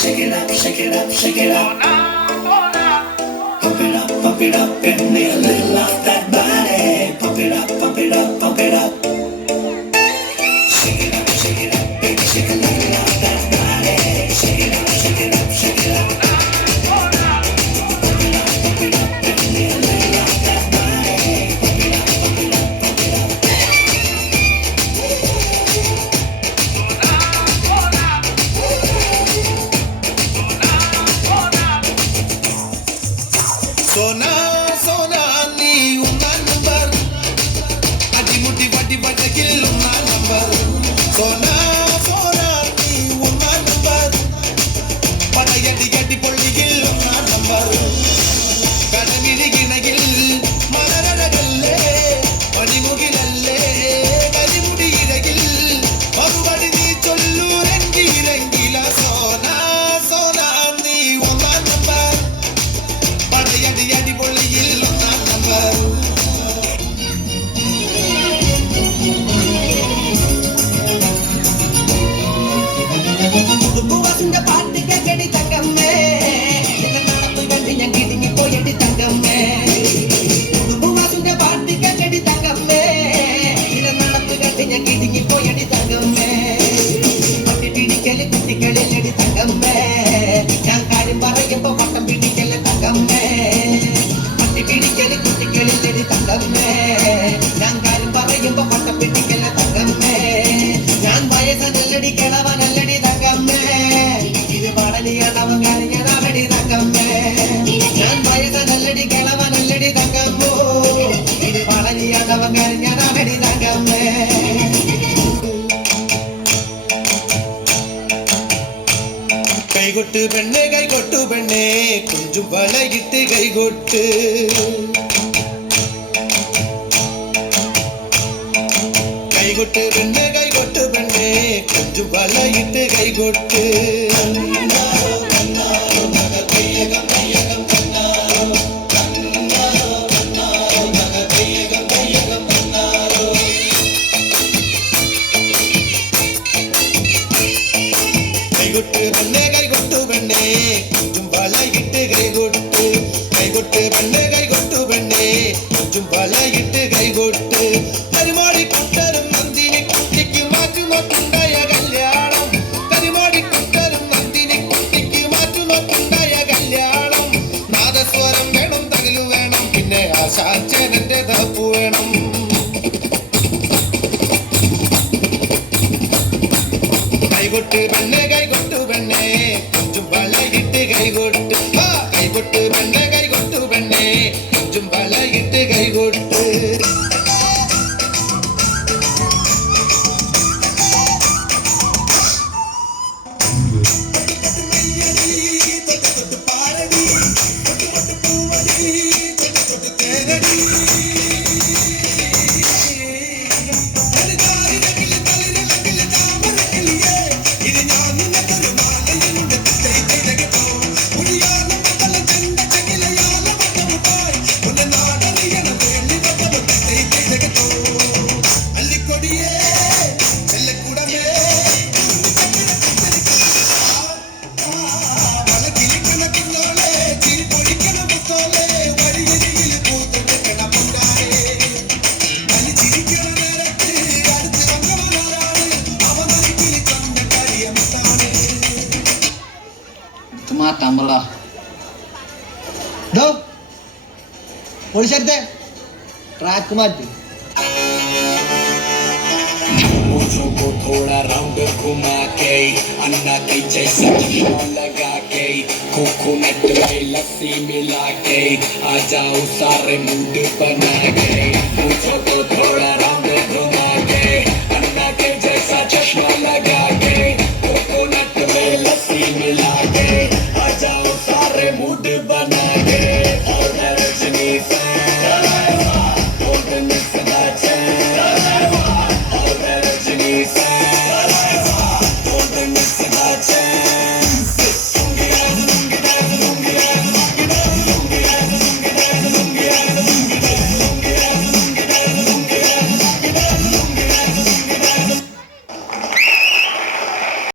shake it up, shake it up, shake it up. Pump it up, pump it up, give me a little of that body. Pump it up, pump it up, pump it up. Shake it up, shake it up, baby, shake a little of that body. Shake it up, shake it up, shake it up. Pump it up, pump it up, give me a little of that body. Pump it up, pump it up, pump it up. Sona, sona, ni una number. Adi muti vadi vadi kill una number. Sona, sona, ni una number. Pada yadi yadi polli kill una number. Kanamidi ginagil, mararagalle, mani mugilalle, kali mudi iragil. Marubadi ni chollu rengi rengila. Sona, sona, ni una number. Yadi yadi bolli yillonna number. Buvasunga paatti kagadi tangamme ina naattu gandi nyangidingi poyadi tangamme. Buvasunga paatti kagadi tangamme ina naattu gandi nyangidingi poyadi tangamme. Patti pidikele kuttikele ledi tangamme yan kaari parayembo pattam pidikele tangamme. Patti pidikele kuttikele ledi tangamme yan kaari parayembo pattam pidikele tangamme. Yan vayasanalladi kelavanalladi tangamme idu padaniyadavangani yanavadi tangamme. Yan vayasanalladi kelavanalladi tangammo idu padaniyadavangani yanavadi tangamme. കൈകൊട്ട് പെണ്ണെ കൈകൊട്ടു പെണ്ണെ കുഞ്ചും വളയിട്ട് കൈകൊട്ട്. കൈകൊട്ട് പെണ്ണെ കൈകൊട്ടു പെണ്ണെ കുഞ്ചും വളയിട്ട് കൈകൊട്ട്. കൈകൊട്ട് പെണ്ണെ കൈകൊട്ടു പെണ്ണെ കുഞ്ചും വളയിട്ട് കൈകൊട്ട്. കൈകൊട്ട് പെണ്ണെ കൈകൊട്ടു പെണ്ണെ കുഞ്ചും വളയിട്ട് കൈകൊട്ട്. കരിമാടി കുട്ടരും നന്ദിനി കുട്ടിക്ക് മാറ്റുമൊത്തുണ്ടായ കല്യാണം. കരിമാടി കുട്ടരും നന്ദിനി കുട്ടിക്ക് മാറ്റുമൊത്തുണ്ടായ കല്യാണം. നാദസ്വരം വേണം, തകിലു വേണം, പിന്നെ ആശാചനന്റെ തപ്പു വേണം. കൈകൊട്ട് പെണ്ണെ കൈകൊട്ടു പെണ്ണെ കുഞ്ചും വളയിട്ട് കൈകൊട്ട്. കൈകൊട്ട് പെണ്ണെ കൈകൊട്ടു പെണ്ണെ കുഞ്ചും വളയിട്ട് കൈകൊട്ട്. മാറ്റാൻ പറടാ. ഒളിച്ചെടുത്തേ ട്രാക്ക് മാറ്റി. मूछों को थोड़ा राउंड घुमा के अन्ना के जैसा चश्मा लगा के कोकोनट में लस्सी मिला के आ जाओ सारे मूड बना के. मूछों को थोड़ा राउंड घुमा के अन्ना के जैसा चश्मा लगा के कोकोनट में लस्सी मिला के आ जाओ सारे मूड बना के. और रजनी से Don't miss the chance.